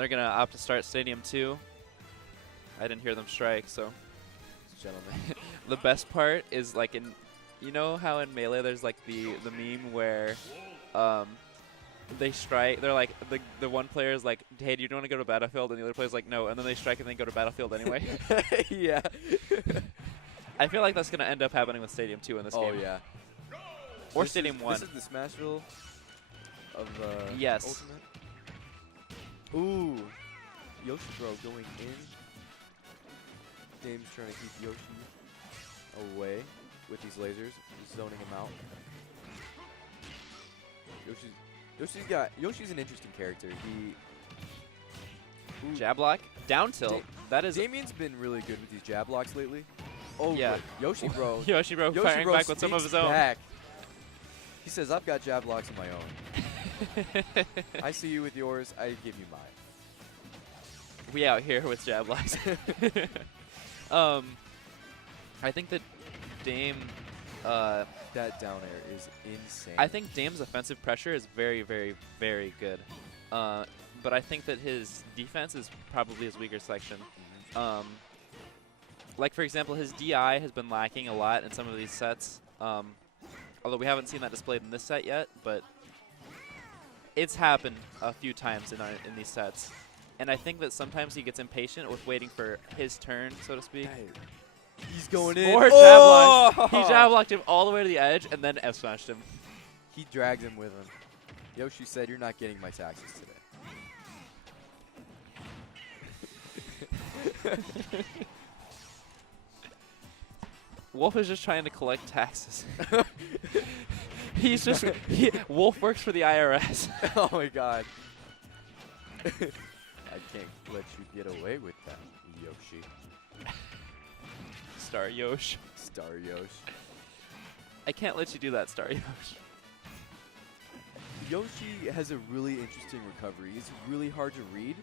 They're going to opt to start Stadium 2. I didn't hear them strike, so. Gentlemen. The best part is like you know how in Melee there's like the meme where they strike, they're like, the one player is like, hey, do you want to go to Battlefield? And the other player's like, no, and then they strike and then go to Battlefield anyway. Yeah. I feel like that's going to end up happening with Stadium 2 in this game. Oh, yeah. Or Stadium 1. This is the Smashville of yes. Ultimate. Ooh. YoshiBro going in. Dame's trying to keep Yoshi away with these lasers. He's zoning him out. Yoshi's an interesting character. Jab block, down tilt. That is. Damien's been really good with these jab blocks lately. Oh yeah. YoshiBro. YoshiBro firing back with some of his own. Back. He says, "I've got jab blocks of my own. I see you with yours. I give you mine." We out here with jab blocks. I think that Dame. That down air is insane. I think Dame's offensive pressure is very, very, very good. But I think that his defense is probably his weaker section. Like, for example, his DI has been lacking a lot in some of these sets. Although we haven't seen that displayed in this set yet, but it's happened a few times in these sets. And I think that sometimes he gets impatient with waiting for his turn, so to speak. He's going in. More jab block. He jab blocked him all the way to the edge and then F smashed him. He dragged him with him. Yoshi said, "You're not getting my taxes today." Wolf is just trying to collect taxes. He's just Wolf works for the IRS. Oh my god. I can't let you get away with that, Yoshi. Star Yosh. Star Yosh. I can't let you do that, Star Yosh. Yoshi has a really interesting recovery. It's really hard to read,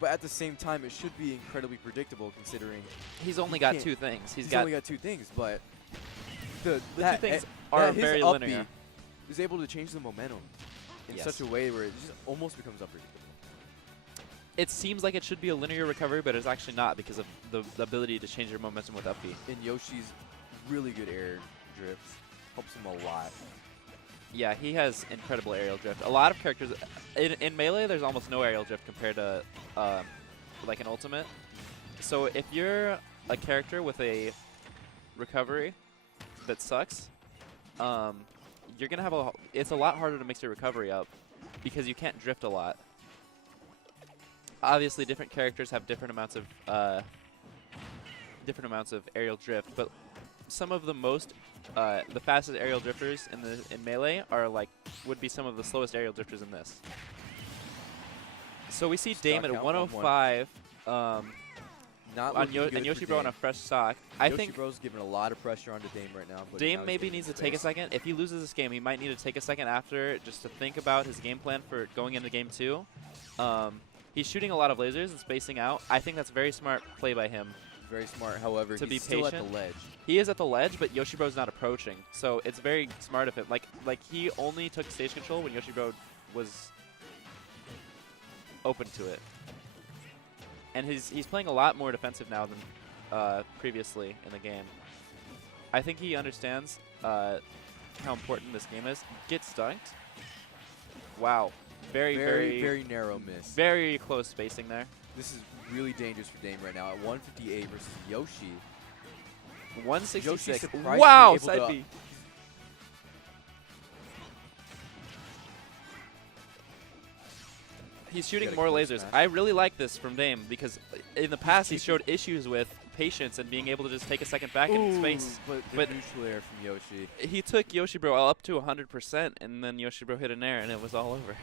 but at the same time, it should be incredibly predictable considering he's only got two things. He's only got two things, but the two things are very linear. Is able to change the momentum in such a way where it just almost becomes unpredictable. It seems like it should be a linear recovery, but it's actually not because of the ability to change your momentum with up B. And Yoshi's really good air drift helps him a lot. Yeah, he has incredible aerial drift. A lot of characters in Melee, there's almost no aerial drift compared to like an ultimate. So if you're a character with a recovery that sucks, you're gonna have it's a lot harder to mix your recovery up because you can't drift a lot. Obviously, different characters have different amounts of aerial drift, but some of the the fastest aerial drifters in Melee would be some of the slowest aerial drifters in this. So we see Dame at 105, and YoshiBro on a fresh stock. I think YoshiBro's giving a lot of pressure onto Dame right now. Dame maybe needs to take a second. If he loses this game, he might need to take a second after just to think about his game plan for going into game 2. He's shooting a lot of lasers and spacing out. I think that's very smart play by him. Very smart, however, to he's be patient. Still at the ledge. He is at the ledge, but YoshiBro's not approaching. So it's very smart of him. Like he only took stage control when YoshiBro was open to it. And he's playing a lot more defensive now than previously in the game. I think he understands how important this game is. Get stunked. Wow. Very narrow miss. Very close spacing there. This is really dangerous for Dame right now at 158 versus Yoshi. 166. Yoshi wow, side B. He's shooting more lasers. I really like this from Dame because in the past he showed issues with patience and being able to just take a second back in space. But neutral air from Yoshi. He took YoshiBro up to 100% and then YoshiBro hit an air and it was all over.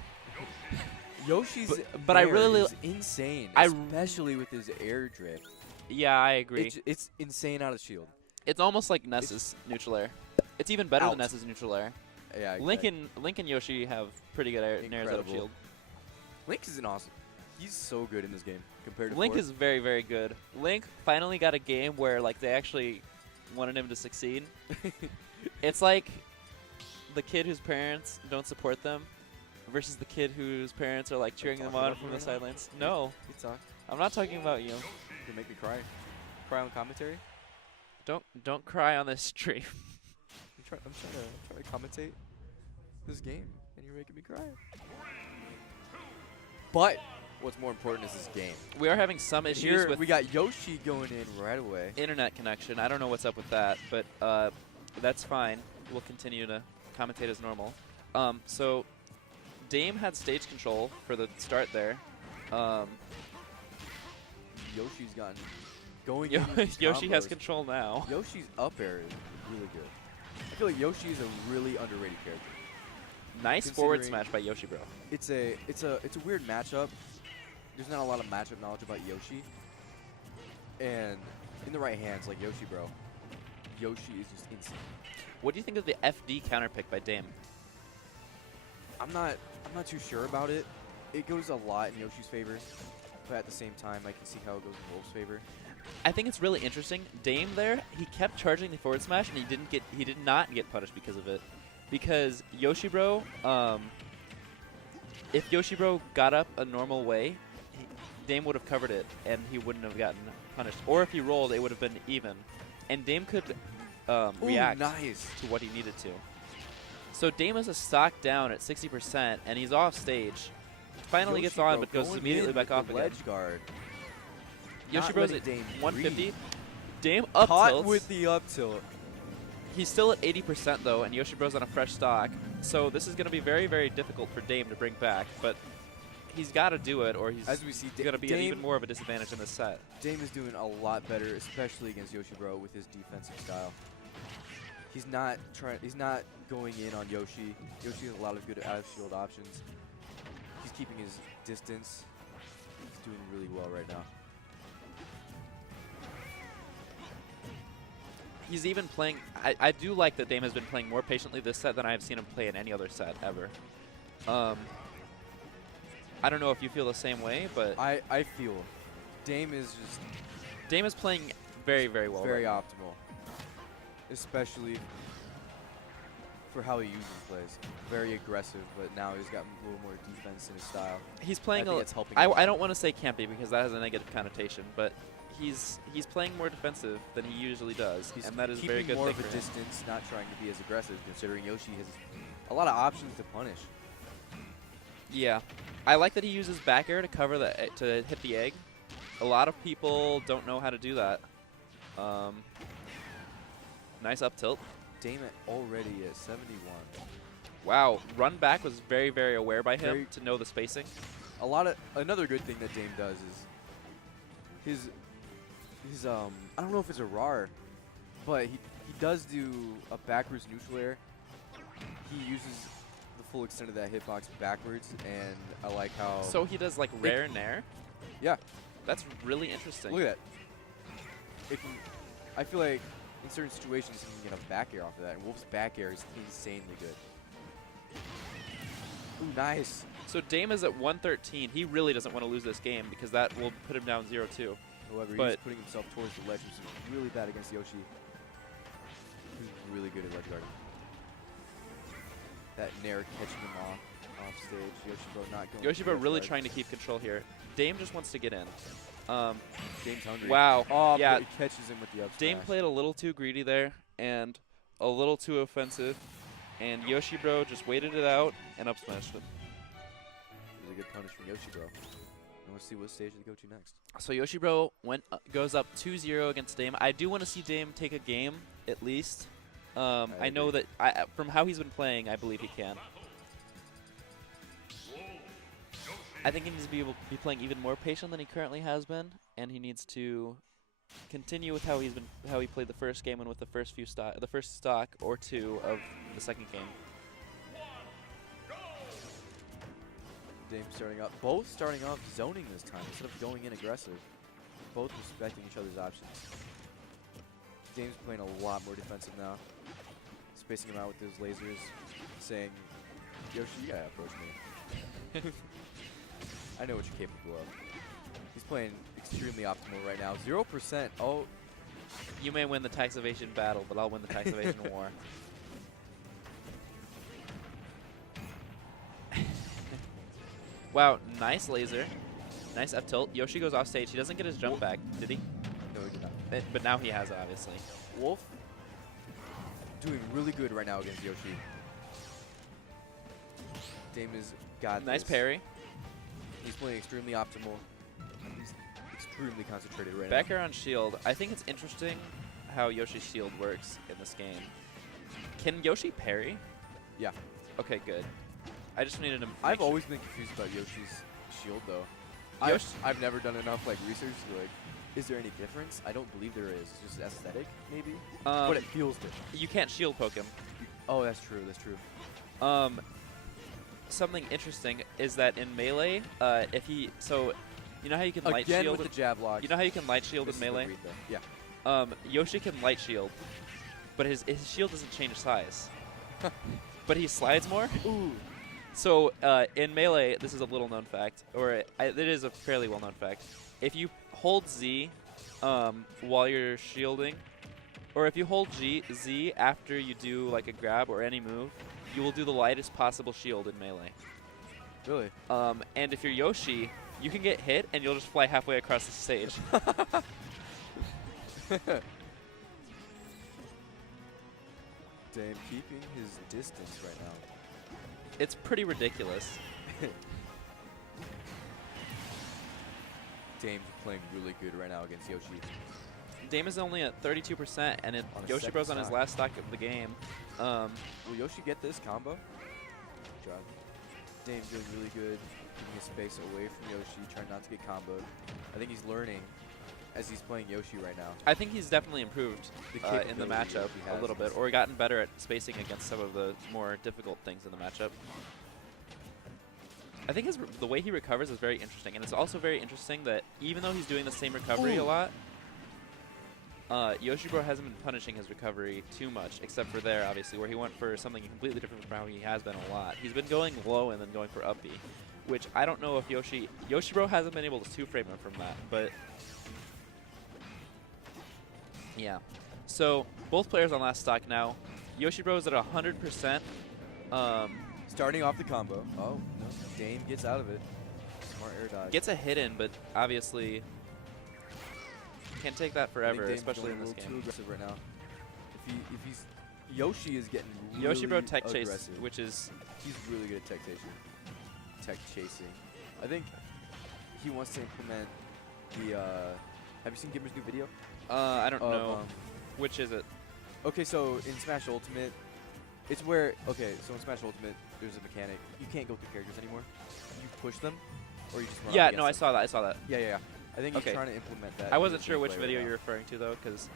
Yoshi's but I really is insane, especially with his air drift. Yeah, I agree. It's insane out of shield. It's almost like Ness's neutral air. It's even better than Ness's neutral air. Yeah, exactly. Link and Yoshi have pretty good airs out of shield. Link is an awesome. He's so good in this game compared to Link is very, very good. Link finally got a game where they actually wanted him to succeed. It's like the kid whose parents don't support them versus the kid whose parents are like cheering them on from the sidelines. No, You talk. I'm not talking about you. You make me cry. Cry on commentary. Don't cry on this stream. I'm trying to commentate this game, and you're making me cry. But what's more important is this game. We are having some issues Here with we got Yoshi going in right away. internet connection. I don't know what's up with that, but that's fine. We'll continue to commentate as normal. So Dame had stage control for the start there. Yoshi's gotten going in with these Yoshi has combos. control now. Yoshi's up air is really good. I feel like Yoshi is a really underrated character. Nice forward Considering- smash by YoshiBro. It's a weird matchup. There's not a lot of matchup knowledge about Yoshi. And in the right hands, like YoshiBro, Yoshi is just insane. What do you think of the FD counter pick by Dame? I'm not too sure about it. It goes a lot in Yoshi's favor, but at the same time, I can see how it goes in Wolf's favor. I think it's really interesting. Dame there, he kept charging the forward smash, and he did not get punished because of it. Because YoshiBro, if YoshiBro got up a normal way, Dame would have covered it, and he wouldn't have gotten punished. Or if he rolled, it would have been even. And Dame could react nice. to what he needed to. So Dame has a stock down at 60%, and he's off stage. Finally gets on, but goes going immediately in back with off the again. ledge guard. Not YoshiBro's letting at Dame 150. breathe. Dame up Caught tilts. with the up tilt. He's still at 80% though, and YoshiBro's on a fresh stock. So this is going to be very, very difficult for Dame to bring back, but he's got to do it, or he's As we see, going to be at Dame- even more of a disadvantage in this set. Dame is doing a lot better, especially against YoshiBro with his defensive style. He's not going in on Yoshi. Yoshi has a lot of good out of shield options. He's keeping his distance. He's doing really well right now. He's even playing. I do like that Dame has been playing more patiently this set than I have seen him play in any other set ever. I don't know if you feel the same way, but I feel Dame is just Dame is playing very, very well. very right now. optimal, especially for how he usually plays. Very aggressive, but now he's got a little more defense in his style. He's playing I think a. it's helping I him. don't want to say campy because that has a negative connotation, but he's playing more defensive than he usually does, He's and that is a keeping very good more thing of a for him. distance, not trying to be as aggressive, considering Yoshi has a lot of options to punish. Yeah, I like that he uses back air to cover to hit the egg. A lot of people don't know how to do that. Nice up tilt. Dame already at 71. Wow, run back was very, very aware by him Very- to know the spacing. Another good thing that Dame does is his I don't know if it's a RAR, but he does do a backwards neutral air. He uses the full extent of that hitbox backwards, and I like how. So he does like rare nair. Yeah, That's really interesting. look at that. I feel like in certain situations he can get a back air off of that, and Wolf's back air is insanely good. Ooh, nice. So Dame is at 113. He really doesn't want to lose this game because that will put him down 0-2. However, he's But- putting himself towards the ledge, which is really bad against Yoshi. He's really good at ledge guarding. That Nair catching him off stage. YoshiBro not going. YoshiBro really trying to keep control here. Dame just wants to get in. Dame's hungry. Wow. Oh, yeah. but he catches him with the up Dame smash. played a little too greedy there and a little too offensive, and YoshiBro just waited it out and up smashed him. Really good punish from YoshiBro. And we'll see what stage they go to next. So YoshiBro goes up 2-0 against Dame. I do want to see Dame take a game at least. I know agree. that from how he's been playing, I believe he can. I think he needs to be playing even more patient than he currently has been, and he needs to continue with how he played the first game and with the first stock or two of the second game. Dame starting up. Both starting off zoning this time instead of going in aggressive. Both respecting each other's options. Dame's playing a lot more defensive now. Spacing him out with his lasers, saying, Yoshi, you gotta approach me. I know what you're capable of. He's playing extremely optimal right now. 0%. Oh, You may win the tax evasion battle, but I'll win the tax evasion war. Wow, nice laser. Nice up tilt. Yoshi goes off stage. He doesn't get his jump back, did he? No, he did not. But now he has it, obviously. Wolf doing really good right now against Yoshi. Dame has got Nice this. parry. He's playing extremely optimal. He's extremely concentrated right Back now. air on shield. I think it's interesting how Yoshi's shield works in this game. Can Yoshi parry? Yeah. Okay, good. I just needed to. I've always been confused about Yoshi's shield, though. I've never done enough research to be like, is there any difference? I don't believe there is. It's just aesthetic, maybe. But it feels different. You can't shield poke him. Oh, that's true. That's true. Something interesting is that in melee, if he you know how you can light Again shield with the jab lock. You know how you can light shield in melee? Yeah. Yoshi can light shield, but his shield doesn't change size. But he slides more. Ooh. So in melee, this is a little known fact, or it is a fairly well known fact. If you hold Z while you're shielding, or if you hold Z after you do like a grab or any move, you will do the lightest possible shield in melee. Really? And if you're Yoshi, you can get hit and you'll just fly halfway across the stage. Dame keeping his distance right now. It's pretty ridiculous. Dame's playing really good right now against Yoshi. Dame is only at 32%, and YoshiBro's on his stock. last stock of the game. Will Yoshi get this combo? Good job. Dame doing really good, keeping his space away from Yoshi, trying not to get comboed. I think he's learning as he's playing Yoshi right now. I think he's definitely improved The in the capability matchup he has a little bit, or gotten better at spacing against some of the more difficult things in the matchup. I think the way he recovers is very interesting, and it's also very interesting that even though he's doing the same recovery a lot, YoshiBro hasn't been punishing his recovery too much, except for there, obviously, where he went for something completely different from how he has been a lot. He's been going low and then going for up B, which I don't know if YoshiBro hasn't been able to two-frame him from that, but yeah. So both players on last stock now. YoshiBro is at 100%. Starting off the combo. Oh, no. Dame gets out of it. Smart air dodge. Gets a hit in, but obviously can't take that forever, especially in this game. Too aggressive right now. If he's Yoshi is getting really YoshiBro tech aggressive. chase, which is he's really good at tech chasing. I think he wants to implement the. Have you seen Gimmer's new video? I don't know. Which is it? Okay, so in Smash Ultimate, it's where so in Smash Ultimate, there's a mechanic. You can't go through characters anymore. You push them, or you just run. Yeah, up no, I against saw that. I saw that. them. Yeah. I think he's trying to implement that. I wasn't sure which video you're referring to though, because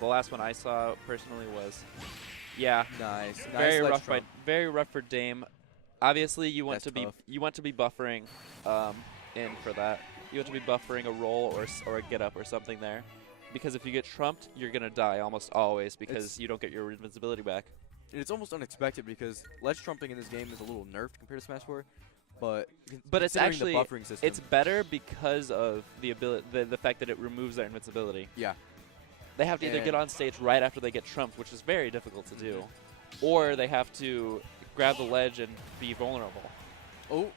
the last one I saw personally was, nice. Very rough for Dame. Obviously, you want That's to tough. be buffering in for that. You want to be buffering a roll or a get up or something there, because if you get trumped, you're gonna die almost always because you don't get your invincibility back. It's almost unexpected because ledge trumping in this game is a little nerfed compared to Smash 4, but it's actually the buffering system. it's better because of the ability, the fact that it removes their invincibility. Yeah. They have to either get on stage right after they get trumped, which is very difficult to do, or they have to grab the ledge and be vulnerable. Oh,